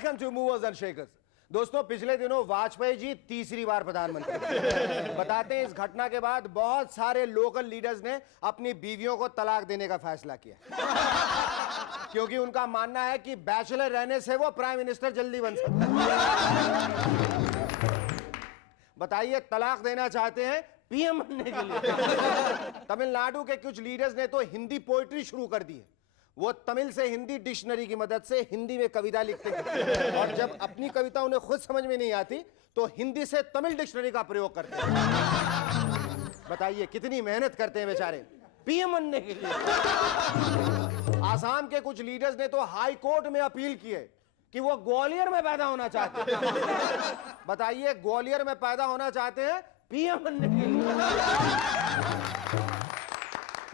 Welcome to movers and shakers. दोस्तों, पिछले दिनों वाजपेयी जी तीसरी बार प्रधानमंत्री बताते हैं। इस घटना के बाद बहुत सारे लोकल लीडर्स ने अपनी बीवियों को तलाक देने का फैसला किया क्योंकि उनका मानना है कि बैचलर रहने से वो प्राइम मिनिस्टर जल्दी बन सकता है। बताइए, तलाक देना चाहते हैं पीएम बनने के लिए। तमिलनाडु के कुछ लीडर्स ने तो हिंदी पोइट्री शुरू कर दी है। वो तमिल से हिंदी डिक्शनरी की मदद से हिंदी में कविता लिखते हैं और जब अपनी कविता उन्हें खुद समझ में नहीं आती तो हिंदी से तमिल डिक्शनरी का प्रयोग करते हैं। बताइए कितनी मेहनत करते हैं बेचारे पीएम बनने के लिए। आसाम के कुछ लीडर्स ने तो हाई कोर्ट में अपील की है कि वो ग्वालियर में पैदा होना चाहते हैं। बताइए, ग्वालियर में पैदा होना चाहते हैं पीएम बनने के लिए।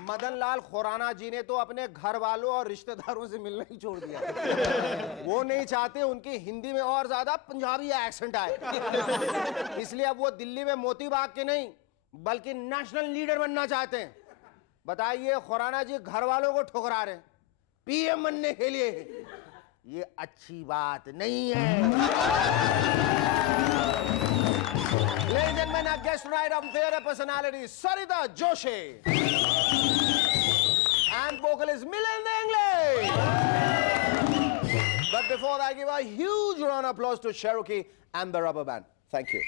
मदन लाल खुराना जी ने तो अपने घर वालों और रिश्तेदारों से मिलना ही छोड़ दिया। वो नहीं चाहते उनकी हिंदी में और ज्यादा पंजाबी एक्सेंट आए, इसलिए अब वो दिल्ली में मोती बाग के नहीं बल्कि नेशनल लीडर बनना चाहते हैं। बताइए, खुराना जी घर वालों को ठुकरा रहे हैं पीएम बनने के लिए। ये अच्छी बात नहीं है। Ladies and gentlemen, our guest tonight of theatre personality Sarita Joshi and vocalist Milind English. But before that, give a huge round of applause to Cherokee and the Rubber Band. Thank you.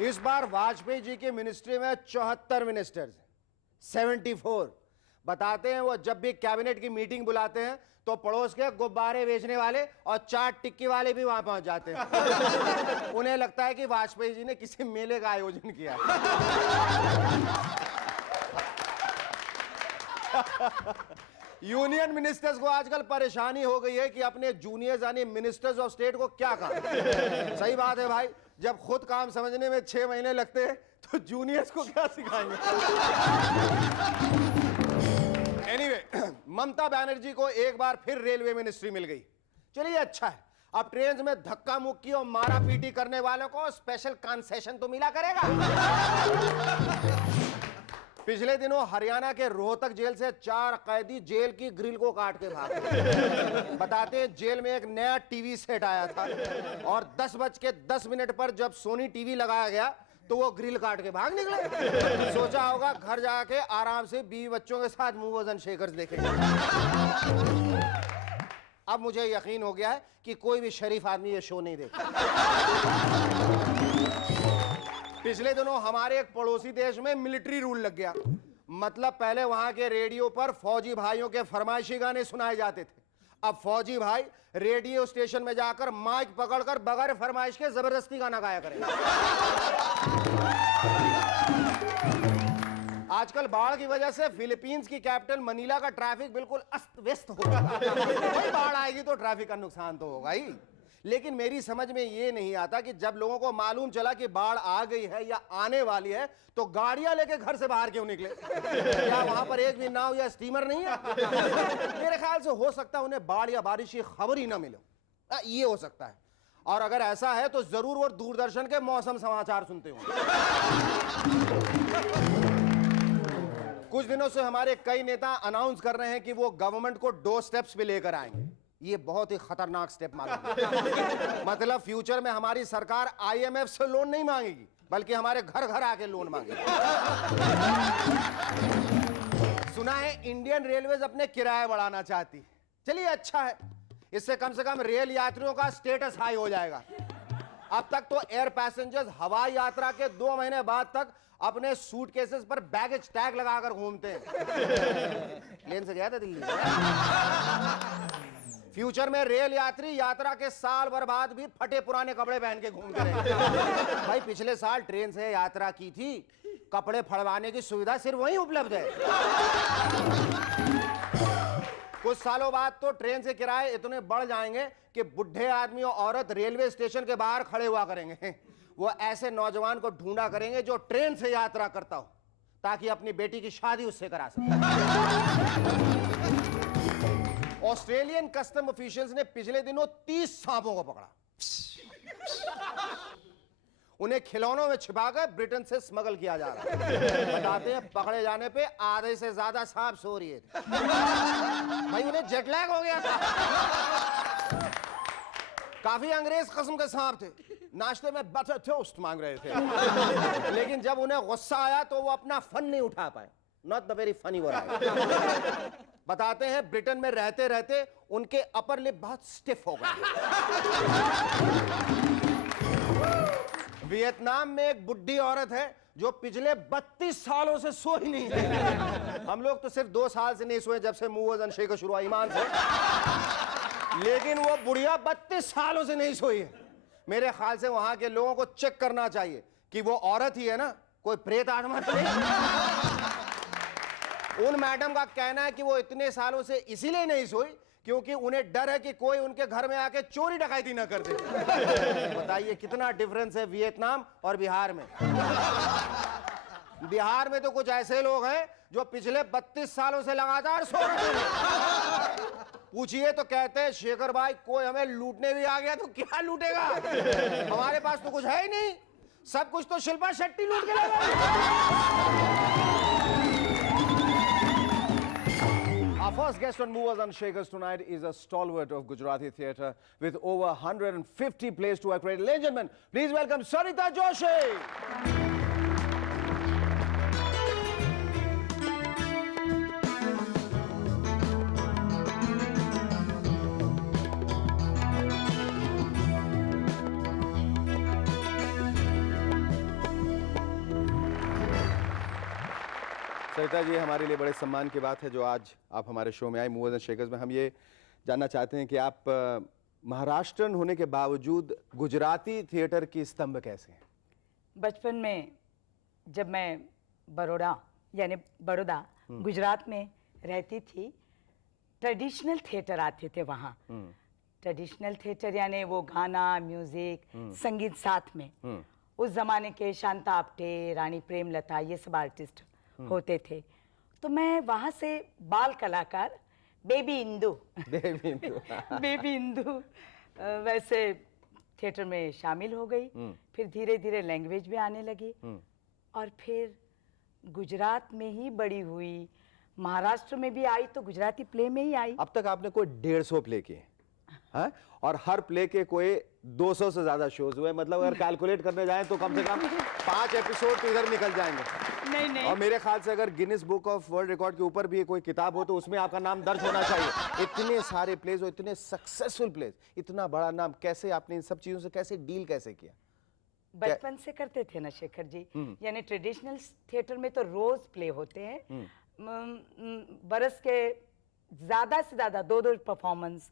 इस बार वाजपेयी जी की ministry में 74 ministers, 74। बताते हैं वो जब भी cabinet की meeting बुलाते हैं तो पड़ोस के गुब्बारे बेचने वाले और चाट टिक्की वाले भी वहां पहुंच जाते हैं। उन्हें लगता है कि वाजपेयी जी ने किसी मेले का आयोजन किया। यूनियन मिनिस्टर्स को आजकल परेशानी हो गई है कि अपने जूनियर्स यानी मिनिस्टर्स ऑफ स्टेट को क्या कहा। सही बात है भाई, जब खुद काम समझने में 6 महीने लगते हैं तो जूनियर्स को क्या सिखाएंगे। एनीवे, ममता बनर्जी को एक बार फिर रेलवे मिनिस्ट्री मिल गई। चलिए अच्छा है, अब ट्रेन में धक्का मुक्की और मारा पीटी करने वालों को स्पेशल कंसेशन तो मिला करेगा। पिछले दिनों हरियाणा के रोहतक जेल से 4 कैदी जेल की ग्रिल को काट के भागे। बताते हैं जेल में एक नया टीवी सेट आया था और 10:10 पर जब सोनी टीवी लगाया गया तो वो ग्रिल काट के भाग निकले। सोचा होगा घर जाके आराम से बीवी बच्चों के साथ मूवर्स एंड शेकर्स देखेंगे। अब मुझे यकीन हो गया है कि कोई भी शरीफ आदमी ये शो नहीं देखता। पिछले दिनों हमारे एक पड़ोसी देश में मिलिट्री रूल लग गया। मतलब पहले वहां के रेडियो पर फौजी भाइयों के फरमाइशी गाने सुनाए जाते थे। अब फौजी भाई रेडियो स्टेशन में जाकर माइक पकड़कर बगैर फरमाइश के जबरदस्ती गाना गाया करें। आजकल बाढ़ की वजह से फिलीपींस की कैपिटल मनीला का ट्रैफिक बिल्कुल अस्त व्यस्त हो गया। भाई बाढ़ आएगी तो ट्रैफिक का नुकसान तो होगा ही, लेकिन मेरी समझ में ये नहीं आता कि जब लोगों को मालूम चला कि बाढ़ आ गई है या आने वाली है तो गाड़ियां लेके घर से बाहर क्यों निकले। क्या वहां पर एक भी नाव या स्टीमर नहीं है? मेरे ख्याल से हो सकता है उन्हें बाढ़ या बारिश की खबर ही ना मिले। ये हो सकता है, और अगर ऐसा है तो जरूर वो दूरदर्शन के मौसम समाचार सुनते होंगे। कुछ दिनों से हमारे कई नेता अनाउंस कर रहे हैं कि वो गवर्नमेंट को डोर स्टेप्स पे लेकर आएंगे। ये बहुत ही खतरनाक स्टेप मालूम। मतलब फ्यूचर में हमारी सरकार आईएमएफ से लोन नहीं मांगेगी बल्कि हमारे घर घर आके लोन मांगेगी। सुना है इंडियन रेलवेज अपने किराए बढ़ाना चाहती। चलिए अच्छा है, इससे कम से कम रेल यात्रियों का स्टेटस हाई हो जाएगा। अब तक तो एयर पैसेंजर्स हवाई यात्रा के 2 महीने बाद तक अपने सूटकेसेस पर बैगेज टैग लगाकर घूमते हैं। प्लेन से गया था दिल्ली। फ्यूचर में रेल यात्री यात्रा के साल भर बाद भी फटे पुराने कपड़े पहन के घूमते रहेंगे। भाई पिछले साल ट्रेन से यात्रा की थी, कपड़े फड़वाने की सुविधा सिर्फ वहीं उपलब्ध है। कुछ सालों बाद तो ट्रेन से किराए इतने बढ़ जाएंगे कि बुढ़े आदमी और औरत रेलवे स्टेशन के बाहर खड़े हुआ करेंगे। वो ऐसे नौजवान को ढूंढा करेंगे जो ट्रेन से यात्रा करता हो ताकि अपनी बेटी की शादी उससे करा सके। ऑस्ट्रेलियन कस्टम ऑफिशियल्स ने पिछले दिनों 30 सांपों को पकड़ा। उन्हें खिलौनों में छिपाकर ब्रिटेन से स्मगल किया जा रहा है। बताते हैं पकड़े जाने पे आधे से ज्यादा सांप सो रही है। भाई उन्हें जेट लैग हो गया था। काफी अंग्रेज किस्म के सांप थे, नाश्ते में बटर टोस्ट मांग रहे थे। लेकिन जब उन्हें गुस्सा आया तो वो अपना फन नहीं उठा पाए। Not the very funny word. बताते हैं ब्रिटेन में रहते रहते उनके अपर लिप बहुत स्टिफ हो गए। वियतनाम में एक बुढ़ी औरत है जो पिछले 32 सालों से सो ही नहीं है। हम लोग तो सिर्फ 2 साल से नहीं सोए जब से मूवर्स एंड शेकर्स शुरू हुआ ईमान से, लेकिन वो बुढ़िया 32 सालों से नहीं सोई है। मेरे ख्याल से वहां के लोगों को चेक करना चाहिए कि वो औरत ही है ना, कोई प्रेत आत्मा तो नहीं। उन मैडम का कहना है कि वो इतने सालों से इसीलिए नहीं सोई क्योंकि उन्हें डर है कि कोई उनके घर में आके चोरी डकैती ना कर दे। बताइए कितना डिफरेंस है वियतनाम और बिहार में। बिहार में तो कुछ ऐसे लोग हैं जो पिछले 32 सालों से लगातार सो रहे हैं। पूछिए तो कहते हैं शेखर भाई कोई हमें लूटने भी आ गया तो क्या लूटेगा, हमारे पास तो कुछ है ही नहीं, सब कुछ तो शिल्पा शेट्टी लूट के लेगा। Our first guest on Movers and Shakers tonight is a stalwart of Gujarati theatre with over 150 plays to her credit. Ladies and gentlemen, please welcome Sarita Joshi. Sarita ji, हमारे लिए बड़े सम्मान की बात है जो आज आप हमारे शो में आए मूवर्स एंड शेकर्स में। हम ये जानना चाहते हैं कि आप महाराष्ट्रन होने के बावजूद गुजराती थिएटर की स्तंभ कैसे हैं? बचपन में जब मैं बड़ौदा गुजरात में रहती थी, ट्रेडिशनल थिएटर आते थे वहाँ। ट्रेडिशनल थिएटर यानी वो गाना, म्यूजिक, संगीत साथ में। उस जमाने के शांता आप्टे, रानी प्रेमलता, ये सब आर्टिस्ट होते थे। तो मैं वहां से बाल कलाकार बेबी इंदू बेबी इंदू वैसे थिएटर में शामिल हो गई। फिर धीरे धीरे लैंग्वेज भी आने लगी और फिर गुजरात में ही बड़ी हुई। महाराष्ट्र में भी आई तो गुजराती प्ले में ही आई। अब तक आपने कोई 150 प्ले किए हैं और हर प्ले के कोई 200 से ज्यादा शोज हुए। मतलब अगर कैलकुलेट करने जाएं तो कम से कम 5 एपिसोड तो इधर निकल जाएंगे। नहीं। और मेरे ख्याल से अगर Guinness book of world record के ऊपर भी कोई किताब हो तो उसमें आपका नाम दर्ज होना चाहिए। इतने सारे प्लेज और इतने सक्सेसफुल प्लेज, इतना बड़ा नाम, कैसे आपने इन सब चीजों से कैसे डील कैसे किया? बचपन से करते थे ना शेखर जी। यानी ट्रेडिशनल थिएटर में तो रोज प्ले होते हैं। बरस के ज्यादा से ज्यादा 2 परफॉर्मेंस,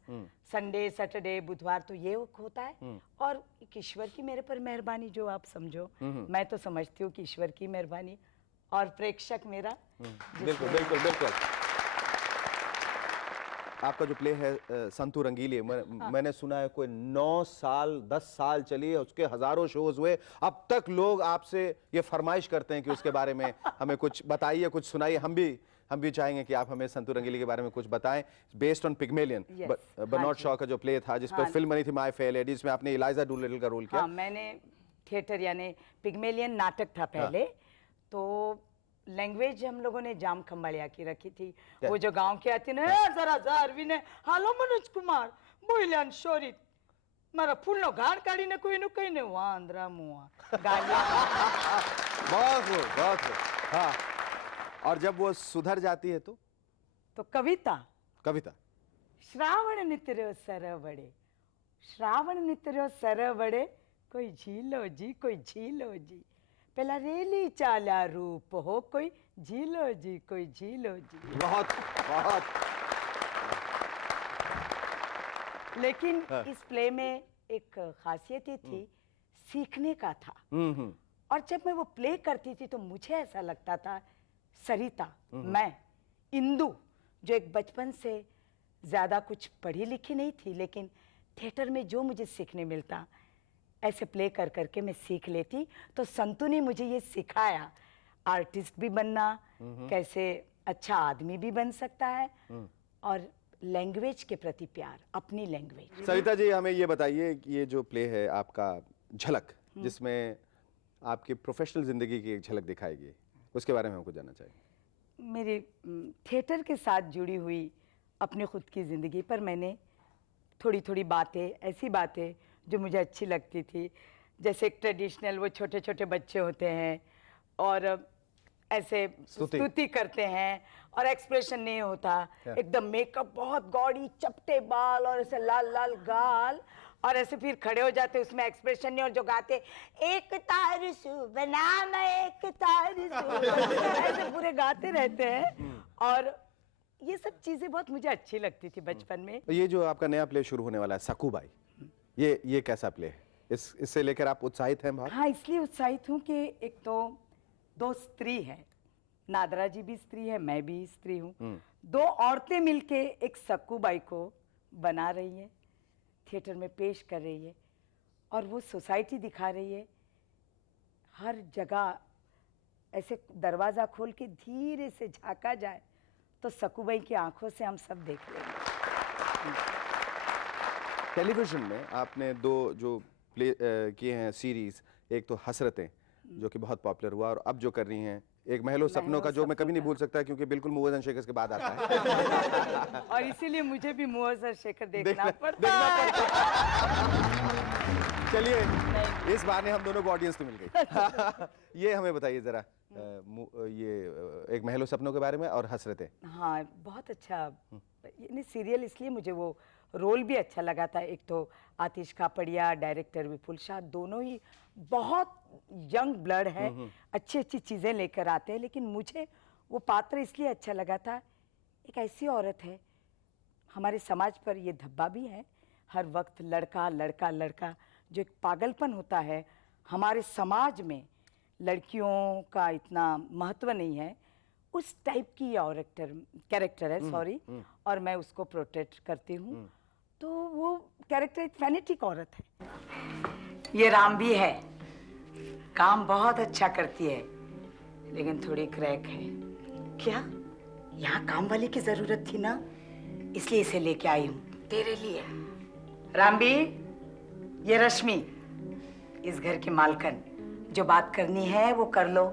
संडे, सैटरडे, बुधवार तो ये होता है। और ईश्वर की मेरे पर मेहरबानी, जो आप समझो, मैं तो समझती हूँ कि ईश्वर की मेहरबानी और प्रेक्षक मेरा। बिल्कुल बिल्कुल बिल्कुल। आपका जो प्ले है संतू रंगीली, मैंने सुना है कोई 9 साल 10 साल चली है, उसके हजारों शोज हुए। अब तक लोग आपसे ये फरमाइश करते हैं कि उसके बारे में हमें कुछ बताइए, कुछ सुनाइए। हम भी चाहेंगे कि आप हमें संतू रंगीली के बारे में कुछ बताएं। Based on Pygmalion, Bernard Shaw का जो प्ले था जिस पर फिल्म बनी थी माय फेयर लेडी, जिसमें आपने एलिजा डूलिटल का रोल किया। मैंने थिएटर यानी पिग्मेलियन नाटक था पहले। तो लैंग्वेज हम लोगों ने जाम खंबालिया की रखी थी। वो जो गांव की आती ना, जरा जारवीने हालो मनोज कुमार बोल्यान शोरी मारा फूलनो घाट काढीने कोईनु कहीने वांदरा मुआ गालियां। बहुत हाँ। और जब वो सुधर जाती है तो कविता श्रावण नित्र्यो सरवड़े, श्रावण नित्र्यो सरवड़े, कोई झीलो जी, कोई झीलो जी, पहला रेली चाला रूप हो, कोई झीलो जी, कोई झीलो जी। बहुत। लेकिन इस प्ले में एक खासियत ये थी, सीखने का था। और जब मैं वो प्ले करती थी तो मुझे ऐसा लगता था सरिता, मैं इंदू, जो एक बचपन से ज्यादा पढ़ी पढ़ी लिखी नहीं थी, लेकिन थिएटर में जो मुझे सीखने मिलता ऐसे प्ले कर करके मैं सीख लेती। तो संतू ने मुझे ये सिखाया, आर्टिस्ट भी बनना, कैसे अच्छा आदमी भी बन सकता है और लैंग्वेज के प्रति प्यार, अपनी लैंग्वेज। सविता जी, हमें ये बताइए कि ये जो प्ले है आपका झलक, जिसमें आपकी प्रोफेशनल जिंदगी की एक झलक दिखाएगी, उसके बारे में हमको जानना चाहिए। मेरे थिएटर के साथ जुड़ी हुई अपनी खुद की ज़िंदगी पर मैंने थोड़ी थोड़ी बातें, ऐसी बातें जो मुझे अच्छी लगती थी, जैसे एक ट्रेडिशनल वो छोटे छोटे बच्चे होते हैं और ऐसे स्तुति करते हैं और एक्सप्रेशन नहीं होता, एकदम मेकअप बहुत गौड़ी, चपटे बाल और ऐसे लाल लाल गाल, और ऐसे फिर खड़े हो जाते, उसमें एक्सप्रेशन नहीं, और जो गाते एक तारसू बनाम एक तारसू ऐसे पूरे गाते रहते हैं। और ये सब चीजें बहुत मुझे अच्छी लगती थी बचपन में। ये जो आपका नया प्ले शुरू होने वाला है सखूबाई, ये कैसा प्ले है? इससे लेकर आप उत्साहित हैं बहुत? हाँ, इसलिए उत्साहित हूँ कि एक तो दो स्त्री हैं, नादरा जी भी स्त्री है, मैं भी स्त्री हूँ, दो औरतें मिलके एक सखूबाई को बना रही है, थिएटर में पेश कर रही है, और वो सोसाइटी दिखा रही है। हर जगह ऐसे दरवाजा खोल के धीरे से झांका जाए तो सखूबाई की आंखों से हम सब देख लेंगे। टेलीविजन में आपने दो जो प्ले किए हैं सीरीज, एक तो हसरतें जो कि बहुत पॉपुलर हुआ, और अब जो कर रही हैं एक महलो सपनों का, जो मैं कभी नहीं भूल सकता क्योंकि बिल्कुल मूवर्स एंड शेकर्स के बाद आता है। और इसीलिए मुझे भी मूवर्स और शेखर देखना पड़ता देखना है। चलिए, इस बहाने हम दोनों को ऑडियंस तो मिल गई। ये हमें बताइए जरा, ये एक महलो सपनों के बारे में और हसरतें। हाँ, बहुत अच्छा, ये सीरियल इसलिए मुझे वो रोल भी अच्छा लगा था। एक तो आतिश कापड़िया, डायरेक्टर विपुल शाह, दोनों ही बहुत यंग ब्लड है, अच्छी अच्छी चीज़ें लेकर आते हैं, लेकिन मुझे वो पात्र इसलिए अच्छा लगा था, एक ऐसी औरत है, हमारे समाज पर ये धब्बा भी है, हर वक्त लड़का लड़का लड़का, जो एक पागलपन होता है हमारे समाज में, लड़कियों का इतना महत्व नहीं है, उस टाइप की ये कैरेक्टर है, सॉरी, और मैं उसको प्रोटेक्ट करती हूँ। तो वो कैरेक्टर एक फैनेटिक औरत है। ये राम भी है, काम बहुत अच्छा करती है, लेकिन थोड़ी क्रैक है। क्या यहाँ काम वाले की जरूरत थी ना, इसलिए इसे लेके आई हूँ तेरे लिए। रामबी, ये रश्मि, इस घर की मालकन, जो बात करनी है वो कर लो।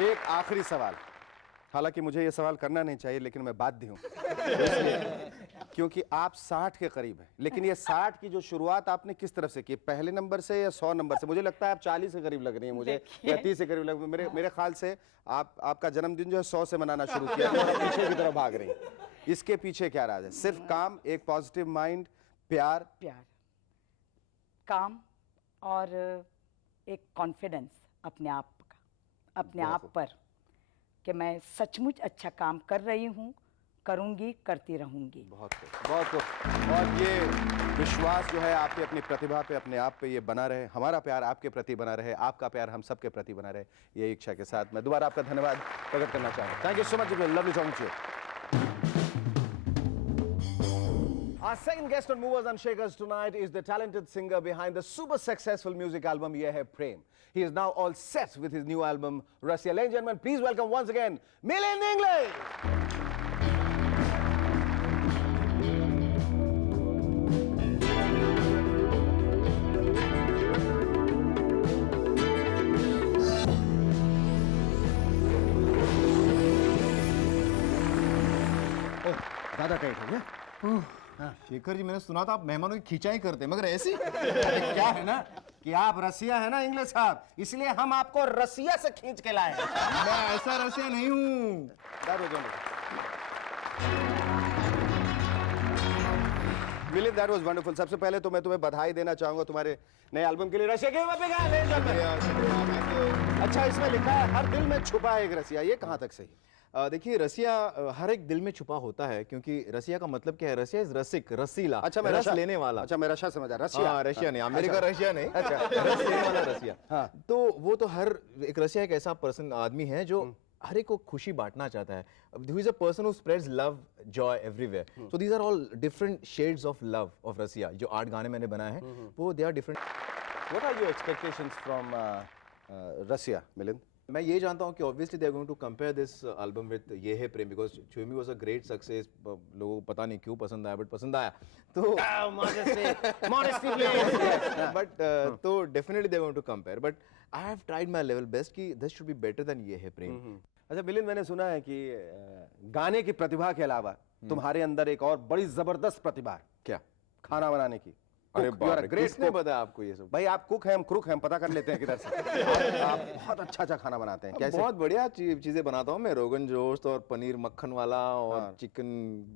एक आखिरी सवाल, हालांकि मुझे ये सवाल करना नहीं चाहिए लेकिन मैं बाध्य हूँ, क्योंकि आप 60 के करीब हैं, लेकिन ये 60 की जो शुरुआत आपने किस तरफ से की, पहले नंबर से या 100 नंबर से? मुझे लगता है आप 40 के करीब लग रही हैं मुझे, या 30 के करीब लग रही हैं। मेरे ख्याल से आपका जन्मदिन जो है 100 से मनाना शुरू किया और पीछे की तरफ भाग रही हैं। इसके पीछे क्या राज है? सिर्फ काम, एक पॉजिटिव माइंड, प्यार काम और एक कॉन्फिडेंस अपने आप का, अपने आप पर, कि मैं सचमुच अच्छा काम कर रही हूँ, करूँगी, करती रहूँगी। बहुत खूब, बहुत खूब। और ये विश्वास जो है आपकी अपनी प्रतिभा पे, अपने आप पे, ये बना रहे। हमारा प्यार आपके प्रति बना रहे, आपका प्यार हम सबके प्रति बना रहे, ये इच्छा के साथ मैं दोबारा आपका धन्यवाद प्रकट करना चाहूँगा। Thank you so much, lovely talking to you. Our second guest on Movers and Shakers tonight is the talented singer behind the super successful music album Ye Hai Prem. He is now all set with his new album Rasia. Ladies and gentlemen, please welcome once again Milind English. ज़्यादा tight हो गया। शेखर जी, मैंने सुना था आप मेहमानों की खिंचाई करते हैं, मगर ऐसी? क्या है ना कि आप रसिया है ना इंग्लिश साहब, इसलिए हम आपको रसिया से खींच के लाए हैं। मैं ऐसा रसिया नहीं हूँ। Milind, that was wonderful. सबसे पहले तो मैं तुम्हें बधाई देना चाहूंगा तुम्हारे नए एल्बम के लिए। रसिया के अच्छा, इसमें लिखा है हर दिल में छुपा है एक रसिया, ये कहाँ तक सही? देखिए, रसिया हर एक दिल में छुपा होता है, क्योंकि रसिया का मतलब क्या है? रसिया इज रसिक, रसीला। अच्छा, मैं रस लेने वाला। अच्छा, मैं रशिया समझा। रसिया? हाँ, रशिया नहीं, अमेरिका रशिया नहीं। अच्छा, रस लेने वाला रसिया। हाँ, तो वो तो हर एक रसिया एक ऐसा पर्सन, आदमी है जो हर एक को खुशी बांटना चाहता है। Who is a person who spreads love, joy everywhere. So these are all different shades of love of रसिया। जो 8 गाने मैंने बनाए हैं, वो they are different. What are your expectations from Russia, Milind? मैं ये जानता हूँ कि obviously they are going to compare this album with ये है प्रेम because Chumi was a great success. लोगों को पता नहीं क्यों पसंद आया but पसंद आया तो modesty please. but तो definitely they are going to compare but I have tried my level best कि this should be better than ये है प्रेम. अच्छा मिलिंद, मैंने सुना है कि गाने की प्रतिभा के अलावा तुम्हारे अंदर एक और बड़ी जबरदस्त प्रतिभा है, क्या? खाना बनाने की. अरे Cook. You are बाप a रे, great किसने cook. बताया आपको ये सब? भाई आप कुक हैं, हम क्रुक हैं, हम पता कर लेते हैं किधर से. आप बहुत अच्छा खाना बनाते हैं. कैसे? बहुत बढ़िया चीजें बनाता हूँ मैं. रोगन जोश और पनीर मक्खन वाला और चिकन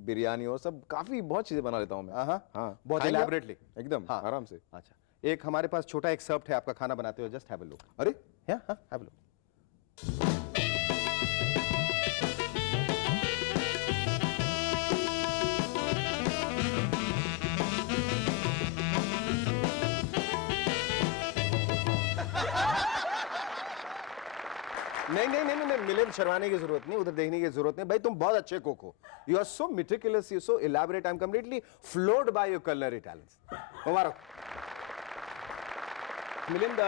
बिरयानी और सब काफी बहुत चीजें बना लेता हूँ मैं. हाँ, बहुत खाएंगे आप? elaborately. एकदम हाँ. आराम से. अच्छा, एक हमारे पास छोटा एक सर्व है आपका खाना बनाते हुए. Just have a look. अरे हाँ, हैव अ लुक. नहीं, मिलिंद शर्माने की जरूरत नहीं, उधर देखने की जरूरत नहीं. भाई तुम बहुत अच्छे कुक हो. You are so meticulous, you so elaborate. I am completely floored by your culinary talents. मुबारक. मिलिंद,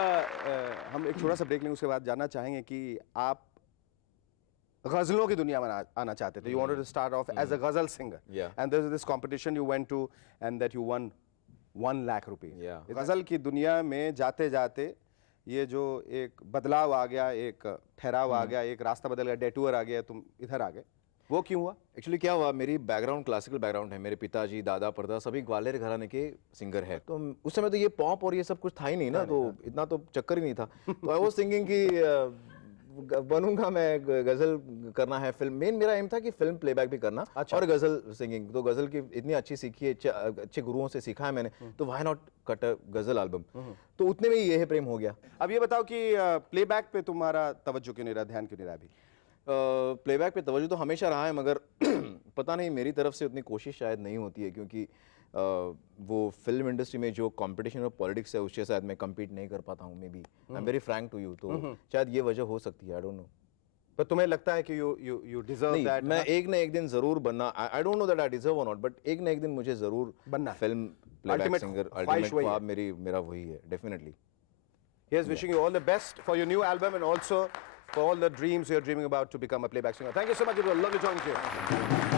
हम एक छोटा सा ब्रेक लेंगे, उसके बाद जानना चाहेंगे कि आप गजलों की दुनिया में आना चाहते थे. You wanted to start off as a ghazal singer and there is this competition you went to and that you won 1 lakh rupees. गजल की दुनिया में जाते जाते ये जो एक बदलाव आ गया, एक ठहराव आ गया, एक रास्ता बदल गया, डेटूर आ गया, तुम इधर आ गए, वो क्यों हुआ? एक्चुअली क्या हुआ, मेरी बैकग्राउंड क्लासिकल बैकग्राउंड है. मेरे पिताजी दादा परदा सभी ग्वालियर घराने के सिंगर है. तो उस समय तो ये पॉप और ये सब कुछ था ही नहीं ना, तो इतना तो चक्कर ही नहीं था. तो आई वाज सिंगिंग कि बनूंगा मैं, गजल करना है. फिल्म मेन मेरा एम था कि फिल्म प्लेबैक भी करना. अच्छा. और गजल सिंगिंग. तो गजल की इतनी अच्छी सीखी है, अच्छे गुरुओं से सीखा है मैंने, तो व्हाई नॉट कट अ गजल एल्बम. तो उतने में ही ये है प्रेम हो गया. अब ये बताओ कि प्लेबैक पे तुम्हारा तवज्जो क्यों नहीं रहा, ध्यान क्यों नहीं रहा अभी? प्लेबैक पे तवज्जो तो हमेशा रहा है, मगर पता नहीं मेरी तरफ से उतनी कोशिश शायद नहीं होती है, क्योंकि वो फिल्म इंडस्ट्री में जो कंपटीशन और पॉलिटिक्स है उससे शायद मैं compete नहीं कर पाता हूँ. Maybe I am very frank to you. तो शायद ये वजह हो सकती है. I don't know. पर तुम्हें लगता है कि you deserve नहीं, that? मैं एक ना एक दिन जरूर बनना. आई don't know that I deserve और नॉट, बट एक ना एक दिन मुझे जरूर बनना है. Film playback Ultimate singer. ख्वाहिश अल्टीमेट वही है. ख्वाब मेरा वही है. Definitely. Here's wishing you all the best for your new album and also for all the dreams you're dreaming about to become a playback singer. Thank you so much. It was lovely talking to you.